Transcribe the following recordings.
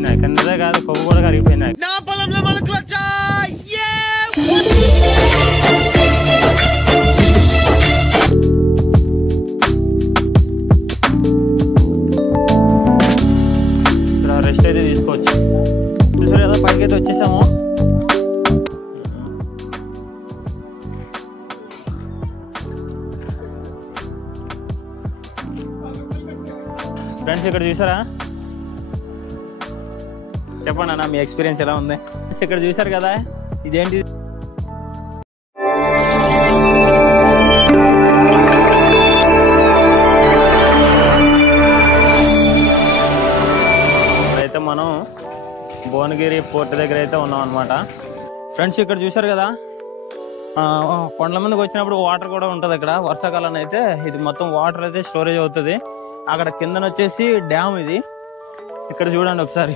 కరిగిపోయినాయి. కిందదే కాదు కొవ్వు కూడా కరిగిపోయినాయి. ఇక్కడ రెస్ట్ అయితే తీసుకోవచ్చు. చూసారు కదా పైకి అయితే వచ్చేసాము. ఫ్రెండ్స్ ఇక్కడ చూసారా, చెప్పండి అన్న మీ ఎక్స్పీరియన్స్ ఎలా ఉంది? ఇక్కడ చూసారు కదా, ఇదేంటి అయితే మనం భువనగిరి పోర్ట్ దగ్గర అయితే ఉన్నాం అనమాట. ఫ్రెండ్స్ ఇక్కడ చూసారు కదా, కొండల ముందుకు వచ్చినప్పుడు వాటర్ కూడా ఉంటుంది. ఇక్కడ వర్షాకాలం అయితే ఇది మొత్తం వాటర్ అయితే స్టోరేజ్ అవుతుంది. అక్కడ కిందన వచ్చేసి డ్యామ్. ఇది ఇక్కడ చూడండి ఒకసారి,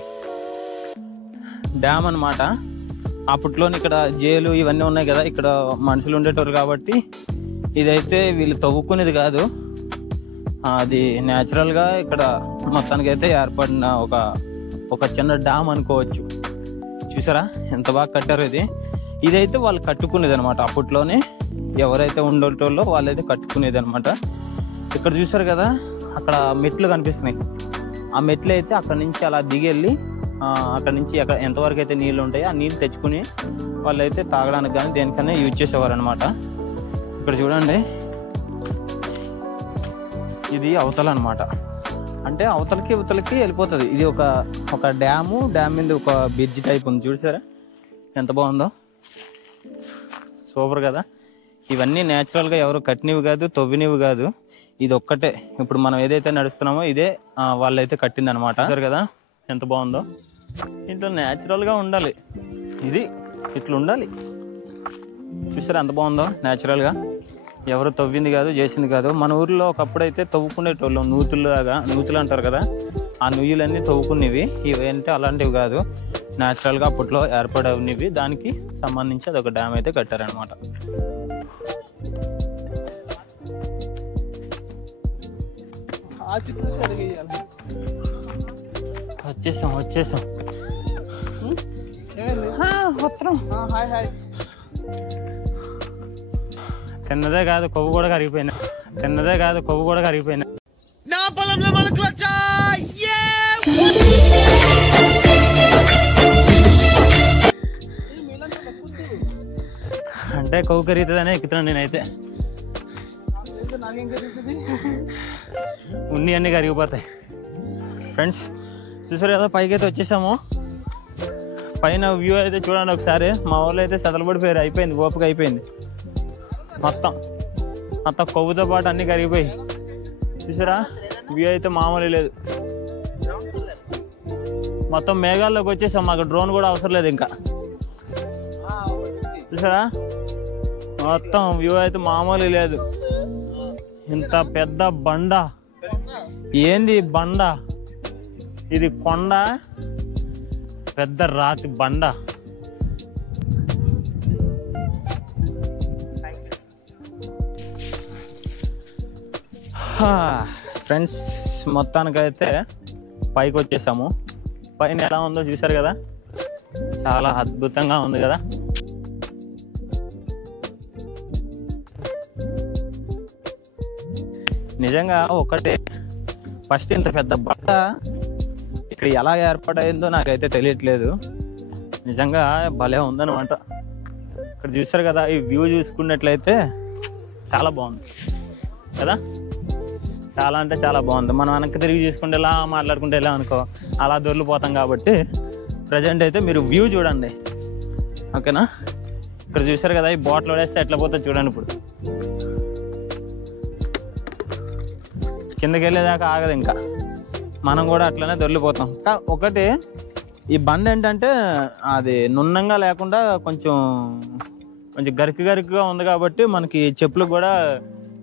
డ్యామ్ అనమాట. అప్పట్లోని ఇక్కడ జైలు ఇవన్నీ ఉన్నాయి కదా, ఇక్కడ మనుషులు ఉండేటోరు కాబట్టి ఇదైతే వీళ్ళు తవ్వుకునేది కాదు, అది న్యాచురల్గా ఇక్కడ మొత్తానికి అయితే ఏర్పడిన ఒక చిన్న డ్యామ్ అనుకోవచ్చు. చూసారా ఎంత బాగా కట్టారు. ఇదైతే వాళ్ళు కట్టుకునేది అనమాట. అప్పట్లోనే ఎవరైతే ఉండేటోళ్ళో వాళ్ళైతే కట్టుకునేది అనమాట. ఇక్కడ చూసారు కదా, అక్కడ మెట్లు కనిపిస్తున్నాయి. ఆ మెట్లు అయితే అక్కడ నుంచి అలా దిగి వెళ్ళి అక్కడ నుంచి అక్కడ ఎంతవరకు అయితే నీళ్ళు ఉంటాయో ఆ నీళ్ళు తెచ్చుకుని వాళ్ళైతే తాగడానికి కానీ దేనికైనా యూజ్ చేసేవారు అనమాట. ఇక్కడ చూడండి, ఇది అవతల అనమాట. అంటే అవతలకి ఇవతలకి వెళ్ళిపోతుంది. ఇది ఒక డ్యామ్ మీద ఒక బ్రిడ్జ్ టైప్ ఉంది. చూసారా ఎంత బాగుందో, సూపర్ కదా. ఇవన్నీ న్యాచురల్గా ఎవరు కట్టినవి కాదు, తవ్వినవి కాదు. ఇది ఒక్కటే ఇప్పుడు మనం ఏదైతే నడుస్తున్నామో ఇదే వాళ్ళైతే కట్టింది అనమాట. కదా ఎంత బాగుందో. ఇంట్లో న్యాచురల్గా ఉండాలి, ఇది ఇట్లా ఉండాలి. చూసారా ఎంత బాగుందో. న్యాచురల్గా ఎవరు తవ్వింది కాదు, చేసింది కాదు. మన ఊర్లో ఒకప్పుడు అయితే తవ్వుకునేటోళ్ళం, నూతులు అంటారు కదా, ఆ నుయ్యులన్నీ తవ్వుకునేవి. ఇవేంటే అలాంటివి కాదు, న్యాచురల్గా అప్పట్లో ఏర్పడనివి. దానికి సంబంధించి అదొక డ్యామ్ అయితే కట్టారనమాట. వచ్చేసాం. తిన్నదే కాదు కొవ్వు కూడా కరిగిపోయినా. అంటే కొవ్వు కరుగుతుందనే ఎక్కుతున్నాను నేనైతే. ఉన్ని అన్నీ కరిగిపోతాయి. ఫ్రెండ్స్ చూసారు కదా, పైకి అయితే వచ్చేసాము. పైన వ్యూ అయితే చూడండి ఒకసారి. మా ఊళ్ళో అయితే చదలబడిపోయారు, అయిపోయింది, ఓపిక అయిపోయింది. మొత్తం కొవ్వుతో పాటు అన్నీ కరిగిపోయి. చూసారా వ్యూ అయితే మామూలు లేదు. మొత్తం మేఘాల్లోకి వచ్చేసాం. మాకు డ్రోన్ కూడా అవసరం లేదు ఇంకా. చూసారా మొత్తం వ్యూ అయితే మామూలు లేదు. ఇంత పెద్ద బండ, ఏంది బండ ఇది, కొండ, పెద్ద రాతి బండ. ఫ్రెండ్స్ మొత్తానికైతే పైకి వచ్చేసాము. పైన ఎలా ఉందో చూసారు కదా, చాలా అద్భుతంగా ఉంది కదా. నిజంగా ఒకటే, ఫస్ట్ ఇంత పెద్ద బండ ఇక్కడ ఎలా ఏర్పడైందో నాకైతే తెలియట్లేదు. నిజంగా భలే ఉందన్నమాట. ఇక్కడ చూసారు కదా, ఈ వ్యూ చూసుకున్నట్లయితే చాలా బాగుంది కదా. చాలా అంటే చాలా బాగుంది. మనం వెనక్కి తిరిగి చూసుకుంటే ఎలా మాట్లాడుకుంటే ఎలా అనుకో అలా దొరికిపోతాం. కాబట్టి ప్రజెంట్ అయితే మీరు వ్యూ చూడండి, ఓకేనా. ఇక్కడ చూసారు కదా, ఈ బాటిల్ వేస్తే ఎట్లా పోతుంది చూడండి. ఇప్పుడు కిందకి వెళ్ళేదాకా ఆగదు, ఇంకా మనం కూడా అట్లనే దొరికిపోతాం. ఒకటి ఈ బండ ఏంటంటే అది నున్నంగా లేకుండా కొంచెం గరికగా ఉంది కాబట్టి మనకి చెప్పులకు కూడా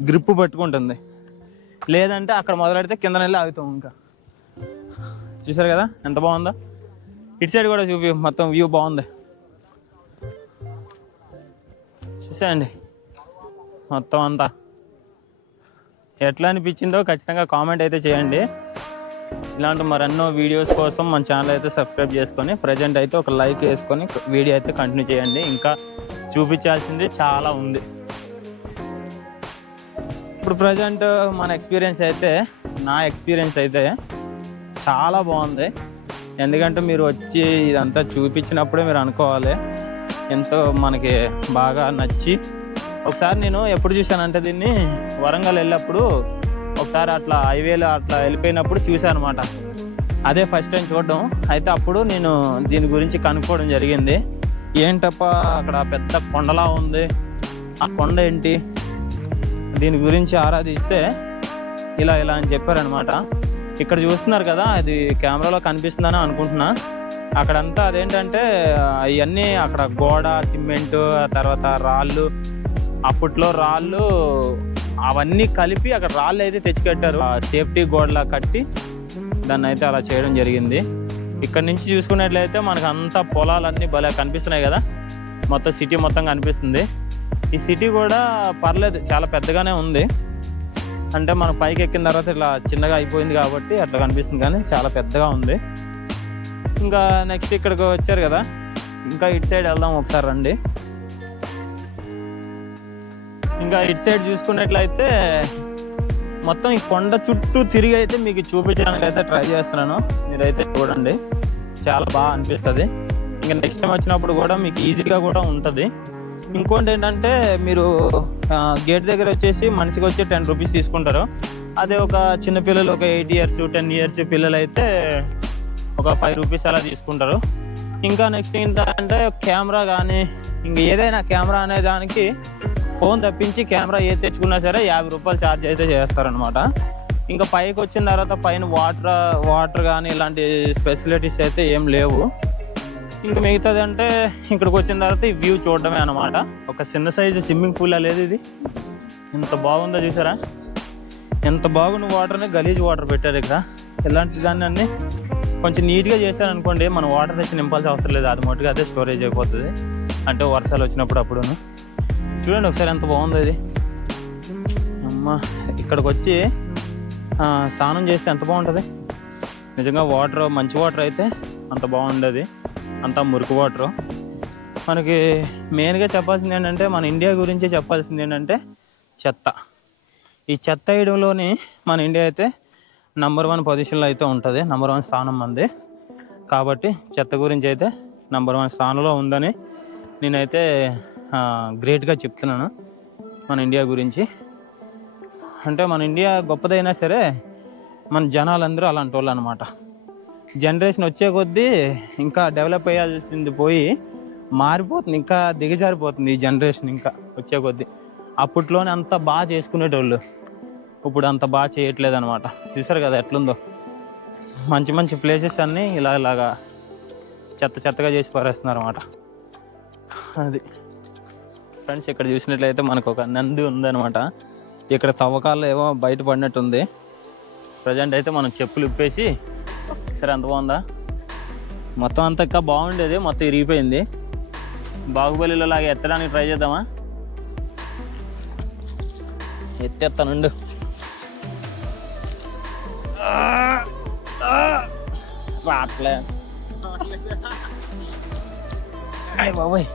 గ్రిప్ పట్టుకుంటుంది. లేదంటే అక్కడ మొదలెడితే కింద నెల ఆగుతాం. ఇంకా చూసారు కదా ఎంత బాగుందో. ఇటు సైడ్ కూడా చూపి, మొత్తం వ్యూ బాగుంది. చూసేయండి మొత్తం అంతా. ఎట్లా అనిపించిందో ఖచ్చితంగా కామెంట్ అయితే చేయండి. ఇలాంటి మరెన్నో వీడియోస్ కోసం మన ఛానల్ అయితే సబ్స్క్రైబ్ చేసుకొని ప్రజెంట్ అయితే ఒక లైక్ వేసుకొని వీడియో అయితే కంటిన్యూ చేయండి. ఇంకా చూపించాల్సింది చాలా ఉంది. ఇప్పుడు ప్రజెంట్ మన ఎక్స్పీరియన్స్ అయితే, నా ఎక్స్పీరియన్స్ అయితే చాలా బాగుంది. ఎందుకంటే మీరు వచ్చి ఇదంతా చూపించినప్పుడే మీరు అనుకోవాలి ఎంతో మనకి బాగా నచ్చి. ఒకసారి నేను ఎప్పుడు చూశానంటే దీన్ని వరంగల్ వెళ్ళినప్పుడు ఒకసారి అట్లా హైవేలో అట్లా వెళ్ళిపోయినప్పుడు చూశాను అనమాట. అదే ఫస్ట్ టైం చూడడం. అయితే అప్పుడు నేను దీని గురించి కనుక్కోవడం జరిగింది. ఏంటప్ప అక్కడ పెద్ద కొండలా ఉంది, ఆ కొండ ఏంటి, దీని గురించి ఆరాధిస్తే ఇలా ఇలా అని చెప్పారనమాట. ఇక్కడ చూస్తున్నారు కదా, అది కెమెరాలో కనిపిస్తుందని అనుకుంటున్నా. అక్కడంతా అదేంటంటే అవన్నీ అక్కడ గోడ, సిమెంటు, తర్వాత రాళ్ళు, అప్పట్లో రాళ్ళు అవన్నీ కలిపి అక్కడ రాళ్ళు అయితే తెచ్చికట్టారు. సేఫ్టీ గోడలా కట్టి దాన్ని అయితే అలా చేయడం జరిగింది. ఇక్కడ నుంచి చూసుకున్నట్లయితే మనకు అంతా పొలాలన్నీ భలే కనిపిస్తున్నాయి కదా, మొత్తం సిటీ మొత్తం కనిపిస్తుంది. ఈ సిటీ కూడా పర్లేదు, చాలా పెద్దగానే ఉంది. అంటే మనం పైకి ఎక్కిన తర్వాత ఇట్లా చిన్నగా అయిపోయింది కాబట్టి అట్లా కనిపిస్తుంది, కానీ చాలా పెద్దగా ఉంది. ఇంకా నెక్స్ట్ ఇక్కడికి వచ్చారు కదా, ఇంకా ఇటు సైడ్ వెళ్దాం ఒకసారి రండి. ఇంకా ఇటు సైడ్ చూసుకున్నట్లయితే మొత్తం ఈ కొండ చుట్టూ తిరిగి అయితే మీకు చూపించడానికి అయితే ట్రై చేస్తున్నాను. మీరైతే చూడండి, చాలా బాగా అనిపిస్తుంది. ఇంకా నెక్స్ట్ టైం వచ్చినప్పుడు కూడా మీకు ఈజీగా కూడా ఉంటుంది. ఇంకోటి ఏంటంటే మీరు గేట్ దగ్గర వచ్చేసి మనిషికి వచ్చి 10 రూపీస్ తీసుకుంటారు. అదే ఒక చిన్న పిల్లలు ఒక 8 years 10 years పిల్లలు అయితే ఒక 5 రూపీస్ అలా తీసుకుంటారు. ఇంకా నెక్స్ట్ ఏంటంటే కెమెరా కానీ ఇంక ఏదైనా కెమెరా అనే దానికి ఫోన్ తప్పించి కెమెరా ఏది తెచ్చుకున్నా సరే 50 రూపాయలు ఛార్జ్ అయితే చేస్తారనమాట. ఇంకా పైకి వచ్చిన తర్వాత పైన వాటర్ కానీ ఇలాంటి ఫెసిలిటీస్ అయితే ఏం లేవు. ఇంకా మిగతాది అంటే ఇక్కడికి వచ్చిన తర్వాత ఈ వ్యూ చూడడమే అనమాట. ఒక చిన్న సైజు స్విమ్మింగ్ పూల్ అనేది ఇది. ఎంత బాగుందో చూసారా, ఎంత బాగున్న వాటర్ని గలీజ్ వాటర్ పెట్టారు ఇక్కడ. ఇలాంటి దాన్ని అన్ని కొంచెం నీట్గా చేశారనుకోండి, మనం వాటర్ తెచ్చి నింపాల్సిన అవసరం లేదు, అది మట్టుగా అదే స్టోరేజ్ అయిపోతుంది. అంటే వర్షాలు వచ్చినప్పుడు అప్పుడును. చూడండి ఒకసారి ఎంత బాగుంది ఇది. అమ్మ, ఇక్కడికి వచ్చి స్నానం చేస్తే ఎంత బాగుంటుంది నిజంగా. వాటర్ మంచి వాటర్ అయితే అంత బాగుండేది, అంతా మురికి వాటరు. మనకి మెయిన్గా చెప్పాల్సింది ఏంటంటే, మన ఇండియా గురించి చెప్పాల్సింది ఏంటంటే చెత్త. ఈ చెత్త వేయడంలోని మన ఇండియా అయితే నంబర్ 1 పొజిషన్లో అయితే ఉంటుంది. నంబర్ 1 స్థానం మంది. కాబట్టి చెత్త గురించి అయితే నంబర్ 1 స్థానంలో ఉందని నేనైతే గ్రేట్గా చెప్తున్నాను మన ఇండియా గురించి. అంటే మన ఇండియా గొప్పదైనా సరే మన జనాలందరూ అలాంటి వాళ్ళు అనమాట. జనరేషన్ వచ్చే కొద్దీ ఇంకా డెవలప్ అయ్యాల్సింది పోయి మారిపోతుంది, ఇంకా దిగజారిపోతుంది ఈ జనరేషన్ ఇంకా వచ్చే కొద్దీ. అప్పట్లోనే అంత బాగా చేసుకునేటోళ్ళు ఇప్పుడు అంత బాగా చేయట్లేదు అనమాట. చూసారు కదా ఎట్లుందో, మంచి మంచి ప్లేసెస్ అన్నీ ఇలాగా చెత్తగా చేసి పారేస్తున్నారు అనమాట. అది ఫ్రెండ్స్, ఇక్కడ చూసినట్లయితే మనకు ఒక నంది ఉందన్నమాట. ఇక్కడ తవ్వకాలు ఏమో బయటపడినట్టుంది. ప్రజెంట్ అయితే మనం చెప్పులు ఇప్పేసి, సరే అంత బాగుందా, మొత్తం అంతా ఇంకా బాగుండేది, మొత్తం ఇరిగిపోయింది. బాహుబలిలో లాగా ఎత్తడానికి ట్రై చేద్దామా? ఎత్తేస్తానుండు. రాట్లే అయ్య బాబోయ్,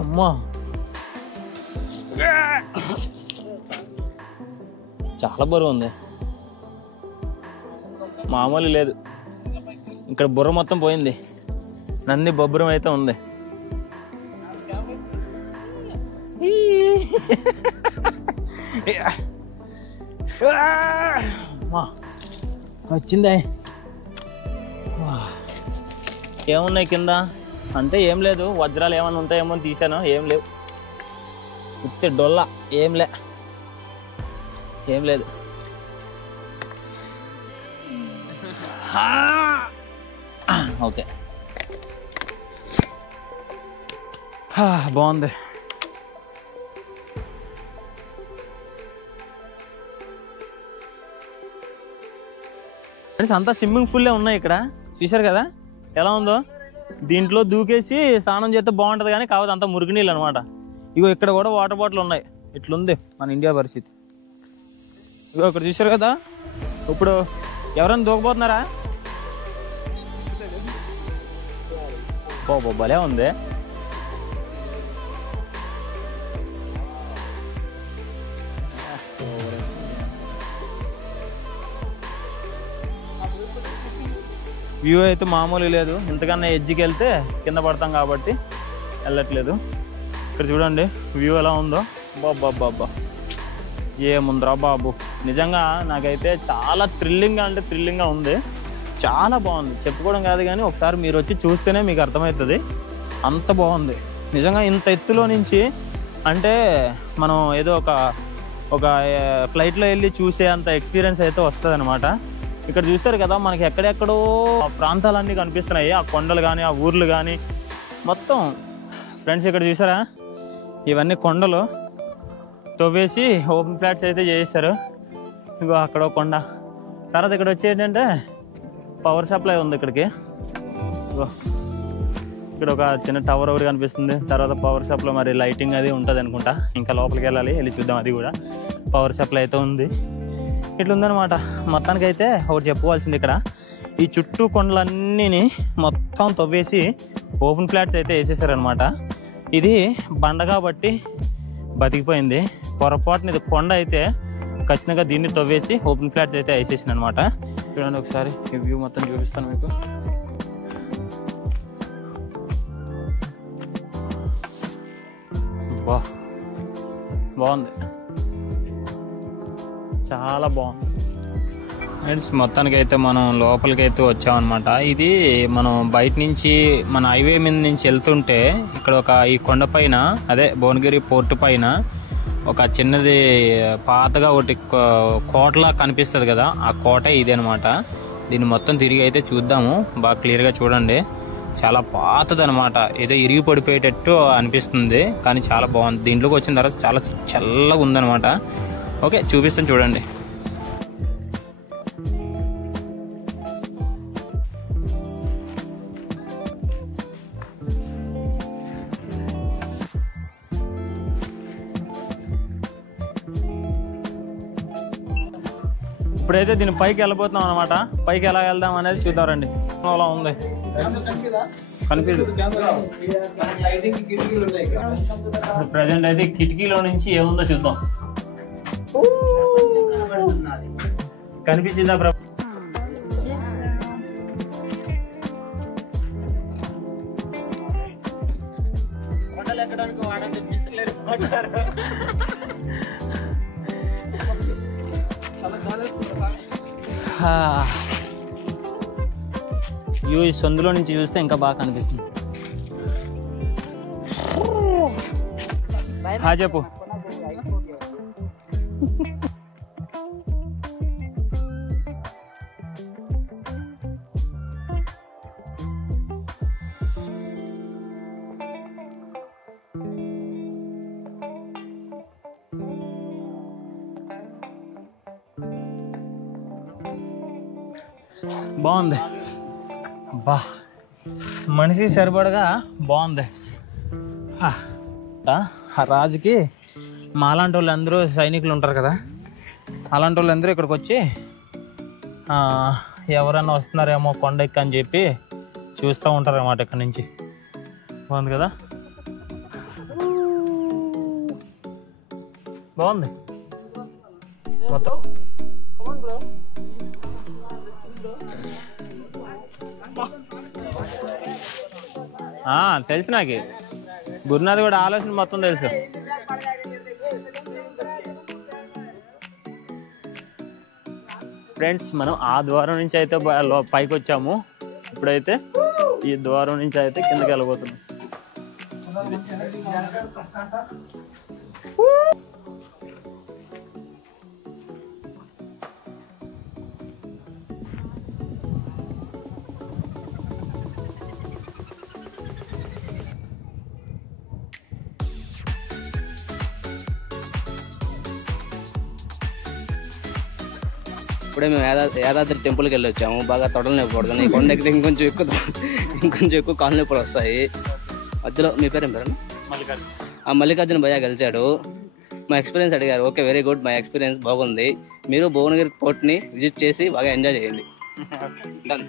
అమ్మా చాలా బరువు ఉంది, మామూలు లేదు. ఇక్కడ బుర్ర మొత్తం పోయింది, నంది బొబ్బరం అయితే ఉంది. వచ్చిందే. ఏమున్నాయి కింద అంటే ఏం లేదు, వజ్రాలు ఏమైనా ఉంటాయేమో తీసాను, ఏం లేవు. ఉత్తి డొల్ల, ఏం లేదు. ఓకే, బాగుంది. అంతా స్విమ్మింగ్ పూల్లే ఉన్నాయి ఇక్కడ, చూశారు కదా ఎలా ఉందో. దీంట్లో దూకేసి స్నానం చేస్తే బాగుంటుంది, కానీ కాకపోతే అంతా మురికి నీళ్ళు అనమాట. ఇగో ఇక్కడ కూడా వాటర్ బాటిల్ ఉన్నాయి. ఇట్లుంది మన ఇండియా పరిస్థితి. ఇగో ఇక్కడ చూశారు కదా, ఇప్పుడు ఎవరైనా దూకపోతున్నారా? భలే ఉంది. వ్యూ అయితే మామూలు లేదు. ఇంతకన్నా ఎడ్జ్కి వెళ్తే కింద పడతాం కాబట్టి వెళ్ళట్లేదు. ఇక్కడ చూడండి వ్యూ ఎలా ఉందో. బాబ్బా ఏముందిరా బాబు, నిజంగా నాకైతే చాలా థ్రిల్లింగ్గా ఉంది. చాలా బాగుంది, చెప్పుకోవడం కాదు కానీ ఒకసారి మీరు వచ్చి చూస్తేనే మీకు అర్థమవుతుంది. అంత బాగుంది నిజంగా. ఇంత ఎత్తులో నుంచి అంటే మనం ఏదో ఒక ఫ్లైట్లో వెళ్ళి చూసే అంత ఎక్స్పీరియన్స్ అయితే వస్తుంది అనమాట. ఇక్కడ చూస్తారు కదా, మనకి ఎక్కడెక్కడో ప్రాంతాలన్నీ కనిపిస్తున్నాయి, ఆ కొండలు కానీ ఆ ఊర్లు కానీ మొత్తం. ఫ్రెండ్స్ ఇక్కడ చూసారా, ఇవన్నీ కొండలు తవ్వేసి ఓపెన్ ఫ్లాట్స్ అయితే చేస్తారు. ఇగో అక్కడ కొండ. తర్వాత ఇక్కడ వచ్చి ఏంటంటే పవర్ సప్లై ఉంది ఇక్కడికి. ఇగో ఇక్కడ ఒక చిన్న టవర్ ఒకటి కనిపిస్తుంది. తర్వాత పవర్ సప్లై, మరి లైటింగ్ అది ఉంటుంది అనుకుంటా. ఇంకా లోపలికి వెళ్ళి చూద్దాం. అది కూడా పవర్ సప్లై అయితే ఉంది. ఇట్లా ఉందనమాట. మొత్తానికైతే ఒకటి చెప్పుకోవాల్సింది, ఇక్కడ ఈ చుట్టూ కొండలన్నీ మొత్తం తవ్వేసి ఓపెన్ ఫ్లాట్స్ అయితే వేసేసారనమాట. ఇది బండ కాబట్టి బతికిపోయింది. పొరపాటున ఇది కొండ అయితే ఖచ్చితంగా దీన్ని తవ్వేసి ఓపెన్ ఫ్లాట్స్ అయితే వేసేసింది అనమాట. చూడండి ఒకసారి ఈ వ్యూ మొత్తం చూపిస్తాను మీకు. బాగుంది, చాలా బాగుంది. ఫ్రెండ్స్ మొత్తానికి అయితే మనం లోపలికి అయితే వచ్చామన్నమాట. ఇది మనం బయట నుంచి మన హైవే మీద నుంచి వెళ్తుంటే ఇక్కడ ఈ కొండ పైన, అదే భువనగిరి పోర్టు పైన ఒక చిన్నది పాతగా ఒకటి కోటలా కనిపిస్తుంది కదా, ఆ కోట ఇది అనమాట. దీన్ని మొత్తం తిరిగి అయితే చూద్దాము. బాగా క్లియర్గా చూడండి. చాలా పాతది అనమాట. ఏదో ఇరిగి పడిపోయేటట్టు అనిపిస్తుంది కానీ చాలా బాగుంది. దీంట్లోకి వచ్చిన తర్వాత చాలా చల్లగా ఉందనమాట. ఓకే చూపిస్తాను చూడండి. ఇప్పుడైతే దీని పైకి వెళ్ళిపోతున్నాం అనమాట. పైకి ఎలా వెళ్దాం అనేది చూద్దామండి. అలా ఉంది, కనిపించదు. ప్రజెంట్ అయితే కిటికీలో నుంచి ఏముందో చూద్దాం. కనిపించిందా ప్రభు? కొండలు ఎక్కడానికి వాడంటే మిస్లేరు. వ్యూ సందులో నుంచి చూస్తే ఇంకా బాగా కనిపిస్తుంది. చెప్పు. బాగుంది. అబ్బా, మనిషి సరిపడగా బాగుంది. ఆ రాజుకి మాలాంటి వాళ్ళు అందరూ సైనికులు ఉంటారు కదా, అలాంటి వాళ్ళందరూ ఇక్కడికి వచ్చి ఎవరన్నా వస్తున్నారేమో కొండ ఎక్కి అని చెప్పి చూస్తూ ఉంటారు అన్నమాట. ఇక్కడ నుంచి బాగుంది కదా, బాగుంది మొత్తం. తెలుసు నాకు, గురునాథ్ కూడా ఆలోచన మొత్తం తెలుసు. ఫ్రెండ్స్ మనం ఆ ద్వారం నుంచి అయితే పైకి వచ్చాము. ఇప్పుడైతే ఈ ద్వారం నుంచి అయితే కిందకి వెళ్ళబోతున్నాం. ఇప్పుడే మేము యాదాద్రి టెంపుల్కి వెళ్ళి వచ్చాము. బాగా తొడలు నొప్పి పడుతుంది. ఈ కొండ ఎక్కితే ఇంకొంచెం ఎక్కువ కాళ్ళు నొప్పులు వస్తాయి. మధ్యలో మీ పేరు ఏం పేరు? మల్లికార్జున భయ్య గెలిచాడు. మా ఎక్స్పీరియన్స్ అడిగారు. ఓకే, వెరీ గుడ్, మా ఎక్స్పీరియన్స్ బాగుంది. మీరు భువనగిరి పోర్ట్ని విజిట్ చేసి బాగా ఎంజాయ్ చేయండి. డన్.